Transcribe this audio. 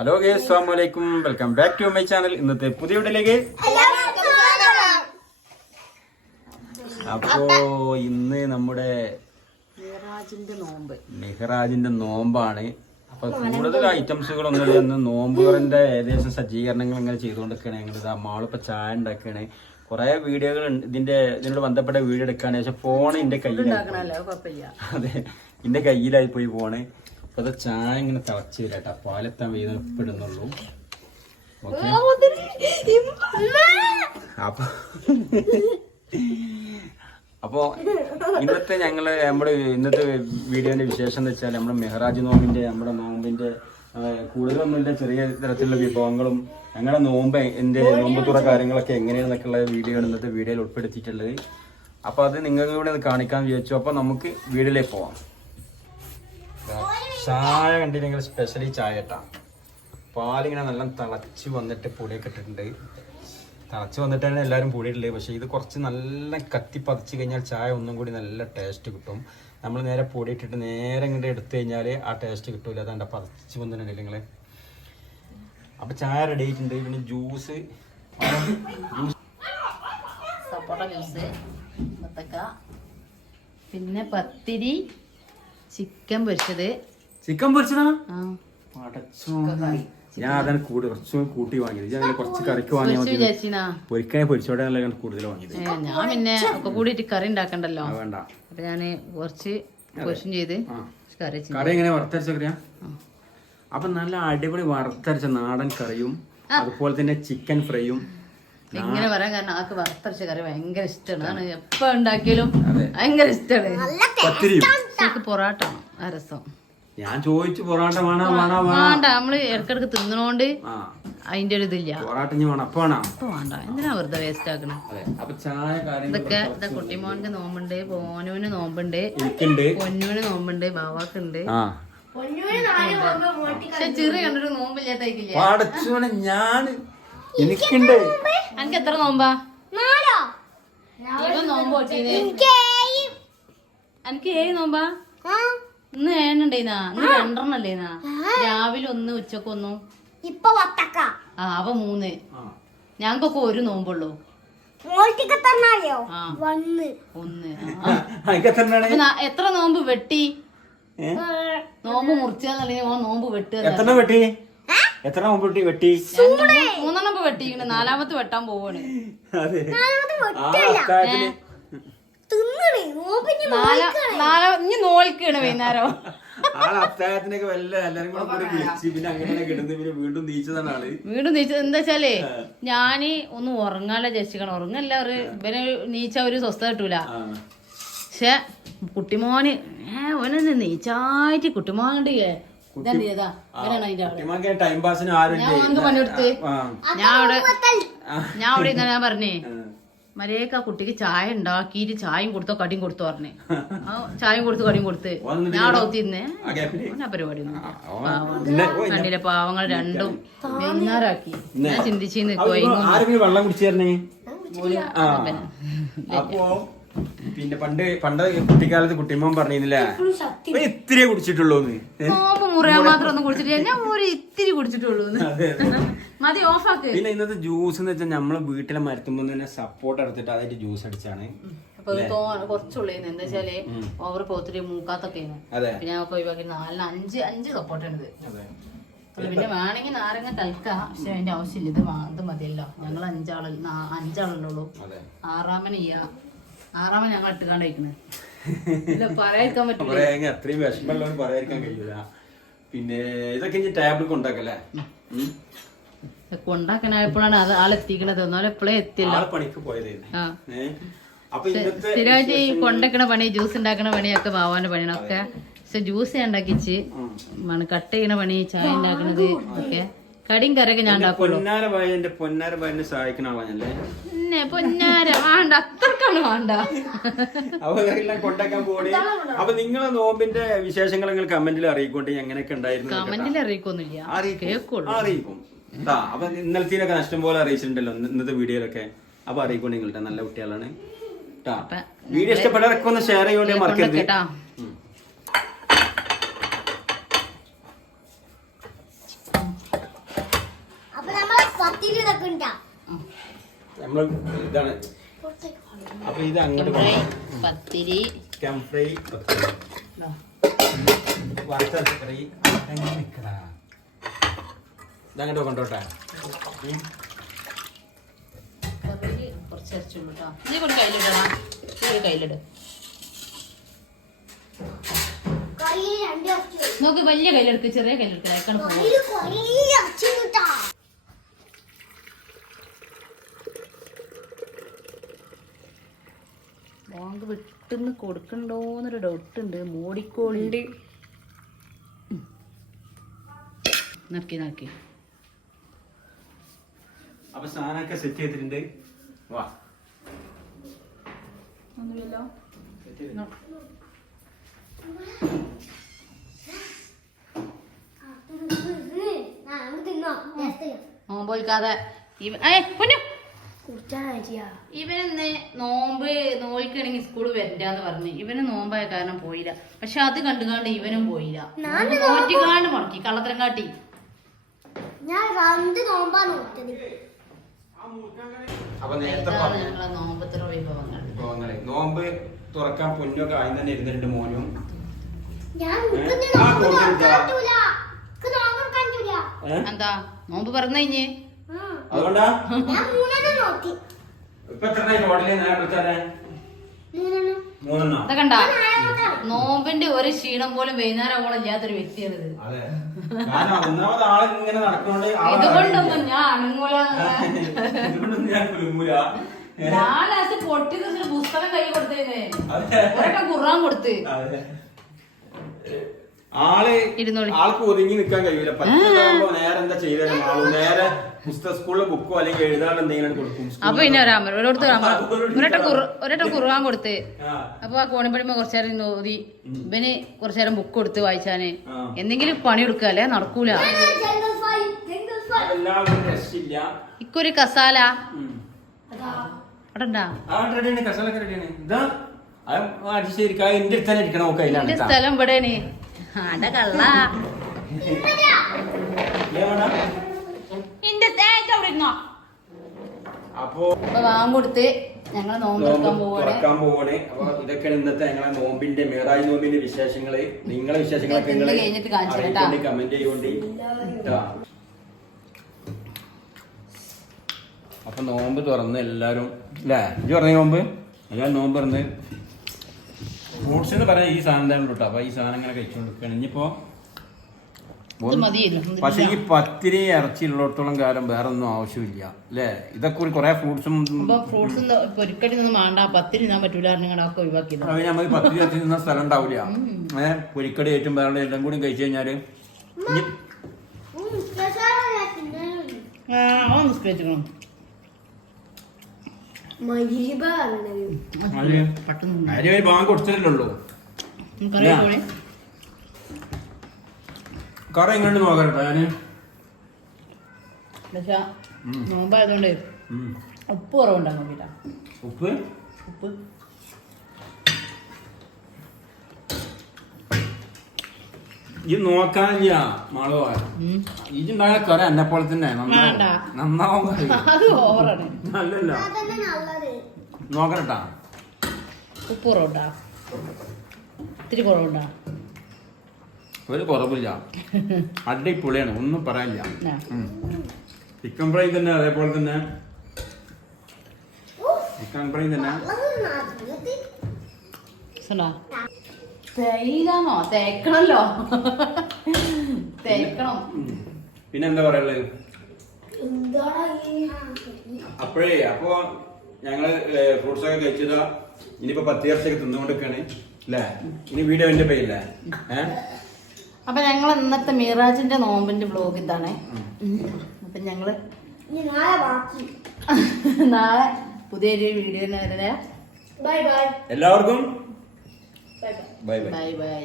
Hello guys, അസ്സലാമു അലൈക്കും. Welcome back to my channel. ഇന്നത്തെ പുതിയ വീഡിയോയിലേക്ക് അപ്പോ ഇന്ന് നമ്മുടെ മെഹ്റാജിന്റെ നോമ്പാണ്. അപ്പൊ കൂടുതൽ ഐറ്റംസുകളൊന്നുമില്ല. ഇന്ന് നോമ്പുകാരന്റെ ഏകദേശം സജ്ജീകരണങ്ങൾ ഇങ്ങനെ ചെയ്തുകൊണ്ടിരിക്കുകയാണ്. ഞങ്ങൾ ഇതാ മാളിപ്പോ ചായ ഉണ്ടാക്കുകയാണ്. കുറെ വീഡിയോകൾ ഇതിനോട് ബന്ധപ്പെട്ട വീഡിയോ എടുക്കാണ്. പക്ഷെ ഫോൺ എന്റെ കയ്യിലായി. അതെ, എന്റെ കയ്യിലായി പോയി ഫോണ്. അപ്പൊ അത് ചായ ഇങ്ങനെ തിളച്ച് വരാട്ടോ. പാലെത്താൻ വീതം ഇപ്പിടുന്നുള്ളൂ. അപ്പൊ ഇന്നത്തെ നമ്മുടെ ഇന്നത്തെ വീഡിയോന്റെ വിശേഷം എന്ന് വെച്ചാൽ നമ്മുടെ മെഹ്റാജ് നോമ്പിന്റെ നോമ്പിന്റെ കൂടുതലൊന്നുമില്ല, ചെറിയ തരത്തിലുള്ള വിഭവങ്ങളും ഞങ്ങളുടെ നോമ്പ് തുറ കാര്യങ്ങളൊക്കെ എങ്ങനെയാണെന്നൊക്കെയുള്ള വീഡിയോ ആണ് ഇന്നത്തെ വീഡിയോയിൽ ഉൾപ്പെടുത്തിയിട്ടുള്ളത്. അപ്പൊ അത് നിങ്ങൾക്ക് കൂടെ കാണിക്കാൻ വിചാരിച്ചു. അപ്പൊ നമുക്ക് വീഡിയോയിലേക്ക് പോവാം. ചായ കണ്ടില്ലെങ്കിൽ സ്പെഷ്യലി ചായ കേട്ടാ. പാലിങ്ങനെ നല്ല തിളച്ച് വന്നിട്ട് പൊടിയൊക്കെ ഇട്ടിട്ടുണ്ട്. തിളച്ച് വന്നിട്ടാണ് എല്ലാവരും പൊടിയിട്ടുള്ളത്. പക്ഷേ ഇത് കുറച്ച് നല്ല കത്തി പതിച്ച് കഴിഞ്ഞാൽ ചായ ഒന്നും കൂടി നല്ല ടേസ്റ്റ് കിട്ടും. നമ്മൾ നേരെ പൊടി ഇട്ടിട്ട് നേരെ ഇങ്ങോട്ട് എടുത്തു കഴിഞ്ഞാൽ ആ ടേസ്റ്റ് കിട്ടൂല. അതാണ്ട് പതിച്ച് വന്നിട്ടുണ്ടല്ലേ നിങ്ങൾ. അപ്പം ചായ റെഡി ആയിട്ടുണ്ട്. പിന്നെ ജ്യൂസ് സപ്പോട്ട ജ്യൂസ്, പിന്നെ പത്തിരി, ചിക്കൻ പൊരിച്ചത്. ചിക്കൻ പൊരിച്ചതാ? ഞാൻ അതാണ് കുറച്ചും കൂട്ടി വാങ്ങിയത്. ഞാൻ കുറച്ച് കറിക്ക് വാങ്ങിയാൽ പൊരിക്കാൻ പൊരിച്ചോടെ കൂടുതൽ വാങ്ങിയത്. ഞാൻ പിന്നെ ഒക്കെ കൂടിയിട്ട് കറി ഉണ്ടാക്കണ്ടല്ലോ, വേണ്ട. അപ്പൊ ഞാന് കുറച്ച് പൊരിച്ചും ചെയ്ത് കറി എങ്ങനെ വറുത്തരച്ച കറിയാ? അപ്പൊ നല്ല അടിപൊളി വറുത്തരച്ച നാടൻ കറിയും അതുപോലെ തന്നെ ചിക്കൻ ഫ്രൈയും. ഇങ്ങനെ പറയാൻ കാരണം ആൾക്ക് വറുത്തരച്ച കറി ഭയങ്കര ഇഷ്ടമാണ്. എപ്പോ ഉണ്ടാക്കിയാലും ഭയങ്കര ഇഷ്ടമാണ്. പൊറാട്ട ആ രസം. ഞാൻ ചോദിച്ചു പൊറാട്ട വേണ്ട. നമ്മള് ഇടക്കിടക്ക് തിന്നണോണ്ട് അതിന്റെ ഒരു ഇതില്ല. ഇപ്പൊ വേണ്ട, എന്തിനാ വെറുതെ വേസ്റ്റ് ആക്കണേ. ഇതൊക്കെ കുട്ടിമോന്റെ നോമ്പുണ്ട്, പോനൂന് നോമ്പുണ്ട്, പൊന്നൂന് നോമ്പുണ്ട്, ബാവാക്കുണ്ട്. പക്ഷെ ചെറിയ കണ്ടൊരു നോമ്പില്ലാത്തല്ലേ. എനിക്ക് എത്ര നോമ്പാ? ഇവൻ നോമ്പ് പൊട്ടീന്. എനിക്ക് 7 നോമ്പാ. ഇന്ന് 7 ഇന്ന് 2 അല്ലേനാ. രാവിലെ 1, ഉച്ചക്ക് 1. അവ 3. ഞങ്ങൾക്കൊക്കെ 1 നോമ്പുള്ളൂ. 1. എത്ര നോമ്പ് വെട്ടി? നോമ്പ് മുറിച്ചല്ലെങ്കിൽ നോമ്പ് വെട്ടി. 3 വെട്ടിക്കണ്. 4ാമത്തെ വെട്ടാൻ പോവാണ്. ഇനി നോൽക്കാണ് വൈകുന്നേരം. അത്താഴത്തിനൊക്കെ എല്ലാരും കൂടെ വിളിച്ച് പിന്നെ അങ്ങനെ കിടന്ന് പിന്നെ വീണ്ടും നീച്ചത്. എന്താ വെച്ചാലേ ഞാന് ഒന്ന് ഉറങ്ങാനുള്ള ചേച്ചിക്കണം. ഉറങ്ങല്ല, ഇവന് നീച്ച ഒരു സ്വസ്ഥത കിട്ടൂല. പക്ഷെ കുട്ടിമോന് ഓനൊന്ന് നീച്ചായിട്ട് കുട്ടിമോണ്ട് പണിയെടുത്ത് ഞാൻ അവിടെ ഇങ്ങനെ പറഞ്ഞേ, മര്യാദക്ക് ആ കുട്ടിക്ക് ചായ ഉണ്ടാക്കിയിട്ട് ചായയും കൊടുത്തോ കടിയും കൊടുത്തോ പറഞ്ഞേ. ചായയും കൊടുത്ത് കടിയും കൊടുത്ത് ഞാൻ അവിടെ ഒത്തിരുന്നേ. ആ പരിപാടി കണ്ടില്ല, പാവങ്ങൾ രണ്ടും വെങ്ങാറാക്കി. ഞാൻ ചിന്തിച്ചു വെള്ളം കുടിച്ചേർന്നേ. പിന്നെ പണ്ട് കുട്ടിക്കാലത്ത് കുട്ടിമോൻ പറഞ്ഞില്ലേ ഇത്തിരി കുടിച്ചിട്ടുള്ളൂ. നോമ്പ് മുറിയാൻ മാത്രം ഒന്നും കുടിച്ചിട്ടില്ല, ഞാൻ ഇത്തിരി കുടിച്ചിട്ടുള്ളൂ. മതി, ഓഫാക്ക്. പിന്നെ ഇന്നത്തെ ജ്യൂസ് എന്ന് വെച്ചാൽ നമ്മളെ വീട്ടിലെ മരത്തുമ്പോ തന്നെ സപ്പോർട്ട് എടുത്തിട്ട് അതായിട്ട് ജ്യൂസ് അടിച്ചാണ്. കുറച്ചുള്ളൂ. എന്താ വെച്ചാല് ഓവർ പോത്തിരി മൂക്കാത്തൊക്കെ പിന്നെ ഒഴിവാക്കി 4-5 സപ്പോർട്ട് ഉണ്ട്. പിന്നെ വേണമെങ്കിൽ നാരങ്ങ കൽക്കാം, പക്ഷെ അതിന്റെ ആവശ്യമില്ല. ഇത് മതിയല്ലോ. ഞങ്ങൾ 5 ആളുള്ളൂ. 6ാമൻ ഞങ്ങൾ ഇട്ടുകാണ്ട് കഴിക്കുന്നത്. പറയാതിരിക്കാൻ പറ്റില്ല. അത്രയും വിഷമമുള്ളവന് പറയാതിരിക്കാൻ കഴിയൂല. പിന്നെ ഇതൊക്കെ ഇനി ടേബിൾ കൊണ്ടാക്കല്ലേ കൊണ്ടാക്കാനായപ്പോഴാണ് അത് ആളെത്തിക്കണത്. എന്നാലും എപ്പോഴേ എത്തില്ല. പണിക്ക് പോയതായിരുന്നു. സ്ഥിരമായിട്ട് ഈ കൊണ്ടക്കണ പണി, ജ്യൂസ് ഉണ്ടാക്കണ പണിയൊക്കെ ബാവാന്റെ പണിയൊക്കെ. പക്ഷെ ജ്യൂസ് ഞാൻ ഉണ്ടാക്കിച്ച്, കട്ട് ചെയ്യണ പണി, ചായ ഉണ്ടാക്കണത് ഒക്കെ, കടിയും കറിയൊക്കെ ഞാൻ ഉണ്ടാക്കുള്ളൂ. പൊന്നാര സഹായിക്കുന്ന ആളാണല്ലേ. പൊന്നാര വേണ്ട, അത്രക്കാണ് വേണ്ട. കൊണ്ടാക്കാൻ പോണേ. അപ്പൊ നിങ്ങളെ നോമ്പിന്റെ വിശേഷങ്ങൾ നിങ്ങൾ കമന്റിൽ അറിയിക്കൊണ്ട് എങ്ങനെയൊക്കെ ഉണ്ടായിരുന്നു. കമന്റിൽ അറിയിക്കൊന്നുമില്ല, കേൾക്കുള്ളൂ. അറിയിക്കും. അപ്പൊ ഇന്നലത്തേനൊക്കെ നഷ്ടം പോലെ അറിയിച്ചിട്ടുണ്ടല്ലോ ഇന്നത്തെ വീഡിയോയിലൊക്കെ. അപ്പൊ അറിയിക്കൊണ്ട് നിങ്ങളുടെ നല്ല കുട്ടികളാണ്. വീഡിയോ ഇഷ്ടപ്പെട്ടവരൊക്കെ ഒന്ന് ഷെയർ ചെയ്യോണ്ടേ മറക്കരുത്. നമ്മള് ഇതാണ്. അപ്പൊ ഇത് അങ്ങോട്ട് പത്തിരി ചിക്കൻ ഫ്രൈ, പച്ചക്കറി ഇതങ്ങോട്ട് കൊണ്ടോട്ടെ. കുറച്ച് അരച്ചുള്ളൂ കേട്ടോ. നീ കൊണ്ട് കയ്യിലിടണം. കയ്യിലിട്. നോക്ക് വലിയ കയ്യിലെടുക്ക്, ചെറിയ കയ്യിലെടുക്ക്. അയക്കാണ് ബാങ്ക് വിട്ടുന്ന് കൊടുക്കണ്ടോന്നൊരു ഡൗട്ട് ഉണ്ട്. മോടിക്കോളുണ്ട്. നടക്കി അപ്പൊ സാധനമൊക്കെ സെറ്റ് ചെയ്തിട്ടുണ്ട്. വാ ഒന്നുമില്ലല്ലോ. നോമ്പോൽക്കാതെ ഇവനെന്ന് നോമ്പ് നോൽക്കണെങ്കിൽ സ്കൂള് വരണ്ടാന്ന് പറഞ്ഞു. ഇവന് നോമ്പായ കാരണം പോയില്ല. പക്ഷെ അത് കണ്ടുകാണ്ട് ഇവനും പോയില്ല. നോറ്റിക്കാണ്ട് മുടക്കി കള്ളത്തരം കാട്ടി. അപ്പൊ നേരത്തെ ഞങ്ങളെ നോമ്പത്ര വിഭവങ്ങൾ. നോമ്പ് തുറക്കാൻ പൊന്നൊക്കെ ആദ്യം തന്നെ ഇരുന്നിട്ടുണ്ട് മോനും. എന്താ നോമ്പ് പറഞ്ഞു കഴിഞ്ഞ് അതുകൊണ്ടാ ഇപ്പൊ എത്ര കണ്ട നോമ്പിന്റെ ഒരു ക്ഷീണം പോലും വൈകുന്നേരം ഇല്ലാത്തൊരു വ്യക്തിയാണിത്. ഇതുകൊണ്ടൊന്നും ഞാൻ അണങ്ങൂല. ഞാനത് പൊട്ടി തീർച്ചിട്ട് പുസ്തകം കൈ കൊടുത്തേനെ. ഖുർആൻ കൊടുത്ത് ആൾക്ക് ഒതുങ്ങി നിൽക്കാൻ കഴിയൂല. പറ്റുമ്പോ നേരെ എന്താ ചെയ്തത്? നേരെ പുസ്തക സ്കൂളിലെ ബുക്കോ അല്ലെങ്കിൽ എഴുതാൻ എന്തെങ്കിലും കൊടുക്കും. അപ്പൊ പിന്നെ ഒരട്ട ഖുർആൻ കൊടുത്ത്. അപ്പൊ ആ കോണിപ്പടിമ കുറച്ചേരം ഓതി. ഇവന് കുറച്ചേരം ബുക്ക് കൊടുത്ത് വായിച്ചാന്. എന്തെങ്കിലും പണി കൊടുക്കല്ലേ നടക്കൂല. ഇക്കൊരു കസാല എന്റെ സ്ഥലം ഇവിടെയാണ്. ആടെ കള്ള അപ്പൊ വാങ്ങൊടുത്ത് ഞങ്ങള് നോമ്പ് തുറക്കാൻ പോവാണ്. അപ്പൊ ഇതൊക്കെയാണ് ഇന്നത്തെ ഞങ്ങളെ നോമ്പിന്റെ മേറായി നോമ്പിന്റെ വിശേഷങ്ങള്. നിങ്ങളെ വിശേഷങ്ങളൊക്കെ കമന്റ് ചെയ്യോണ്ടി. അപ്പൊ നോമ്പ് തുറന്ന് എല്ലാരും അല്ലേ ഇജ്ജ് പറഞ്ഞ നോമ്പ് എല്ലാരും നോമ്പ് തുറന്ന് ഫ്രൂട്ട്സ് എന്ന് പറയാൻ ഈ സാധനം തന്നെ കേട്ടോ. അപ്പൊ ഈ സാധനം ഇങ്ങനെ കഴിച്ചുകൊണ്ടിരിക്കുകയാണ്. ഇനിയിപ്പോ പക്ഷെ ഈ പത്തിരി ഇറച്ചി ഉള്ളിടത്തോളം കാലം വേറെ ഒന്നും ആവശ്യമില്ല അല്ലേ? ഇതൊക്കെ കുറെ ഫ്രൂട്ട്സും പത്തിരി നമുക്ക് പത്തിരി ഇറച്ചി നിന്ന സ്ഥലം ഉണ്ടാവില്ല. പൊരിക്കടി ഏറ്റവും വേറെ എല്ലാം കൂടി കഴിച്ചു കഴിഞ്ഞാല് ബാങ്ക് കൊടുത്തില്ലല്ലോ. കറ എങ്ങോട്ട് നോക്കട്ടെ ഞാന്. നോമ്പായതുകൊണ്ട് ഉപ്പ് കുറവുണ്ടാകും. ഉപ്പ് ഉപ്പ് ഇത് നോക്കാനില്ല മാളോ. ഇതുണ്ടായ കറ എന്നെ പോലെ തന്നെ നന്നാവും. നല്ലല്ലോ നോക്കട്ടാ. ഉപ്പ് കുറവുണ്ടാ? ഇത്തിരി കുറവുണ്ടാ? ഒരു കുറവില്ല. അടിപൊളിയാണ്, ഒന്നും പറയാനില്ല. ചിക്കൻ ഫ്രൈ തന്നെ അതേപോലെ തന്നെ. ചിക്കൻ ഫ്രൈ തന്നെ തേക്കണല്ലോ. തേക്കണം. പിന്നെ എന്താ പറയുള്ളത്? അപ്പൊ ഞങ്ങള് ഫ്രൂട്ട്സ് ഒക്കെ കഴിച്ചതാ. ഇനിയിപ്പോ 10 വർഷമൊക്കെ തിന്നുകൊണ്ടിരിക്കാണ് അല്ലേ? ഇനി വീഡിയോ എന്റെ പേരില്ലേ? അപ്പൊ ഞങ്ങൾ ഇന്നത്തെ മിറാജിന്റെ നോമ്പിന്റെ വ്ലോഗ് ഇതാണ്. അപ്പൊ ഞങ്ങള് നാളെ പുതിയൊരു വീഡിയോ വരെ. ബൈ ബൈ എല്ലാവർക്കും. Bye bye.